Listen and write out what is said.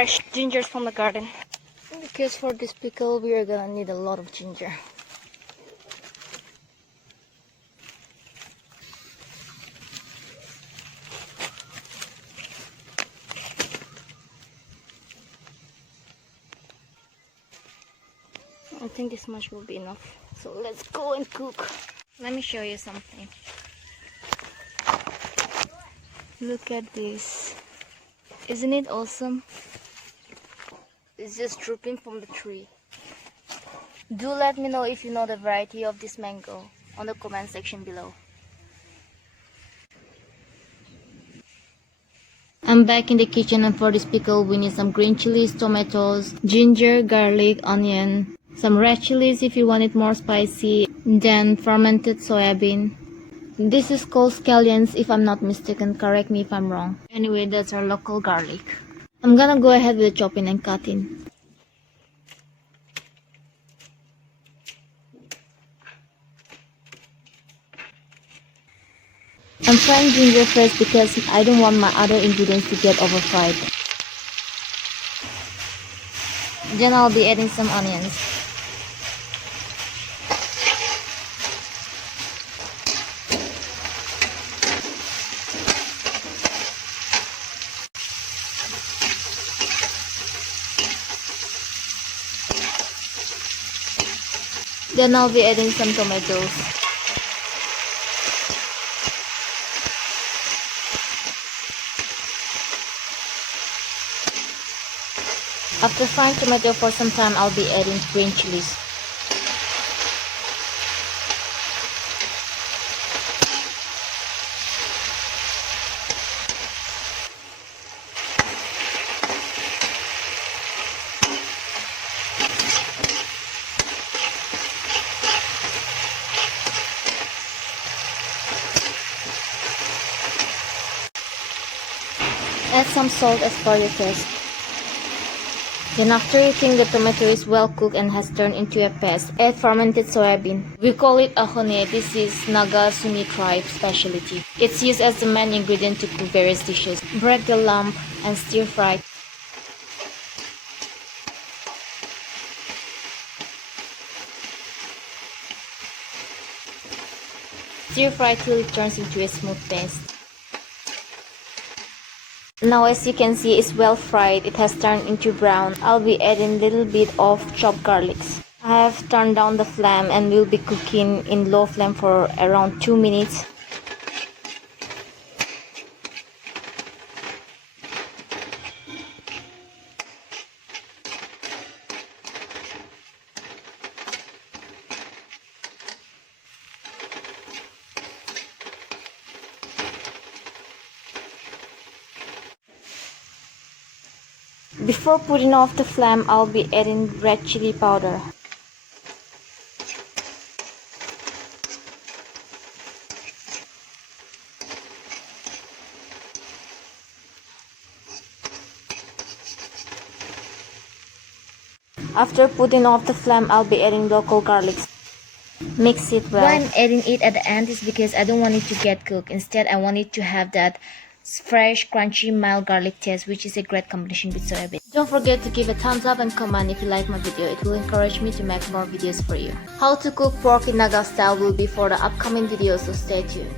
fresh gingers from the garden. Because for this pickle, we are gonna need a lot of ginger. I think this much will be enough. So let's go and cook. Let me show you something. Look at this. Isn't it awesome? It's just drooping from the tree. Do let me know if you know the variety of this mango on the comment section below. I'm back in the kitchen, and for this pickle we need some green chilies, tomatoes, ginger, garlic, onion, some red chilies if you want it more spicy, then fermented soybean. This is called scallions if I'm not mistaken, correct me if I'm wrong. Anyway, that's our local garlic. I'm gonna go ahead with the chopping and cutting. I'm frying ginger first because I don't want my other ingredients to get over fried. Then I'll be adding some onions. Then I'll be adding some tomatoes. After frying tomato for some time, I'll be adding green chilies. Add some salt as per your taste. Then after you think the tomato is well cooked and has turned into a paste, add fermented soybean. We call it akhuni. This is Naga tribe speciality. It's used as the main ingredient to cook various dishes. Break the lump and stir fry. Stir fry till it turns into a smooth paste. Now as you can see, it's well fried. It has turned into brown. I'll be adding a little bit of chopped garlics. I have turned down the flame and will be cooking in low flame for around 2 minutes. Before putting off the flame, I'll be adding red chili powder. After putting off the flame, I'll be adding local garlics. Mix it well. Why I'm adding it at the end is because I don't want it to get cooked. Instead, I want it to have that fresh, crunchy, mild garlic taste, which is a great combination with soybean. Don't forget to give a thumbs up and comment if you like my video. It will encourage me to make more videos for you. How to cook pork in Naga style will be for the upcoming videos, so stay tuned.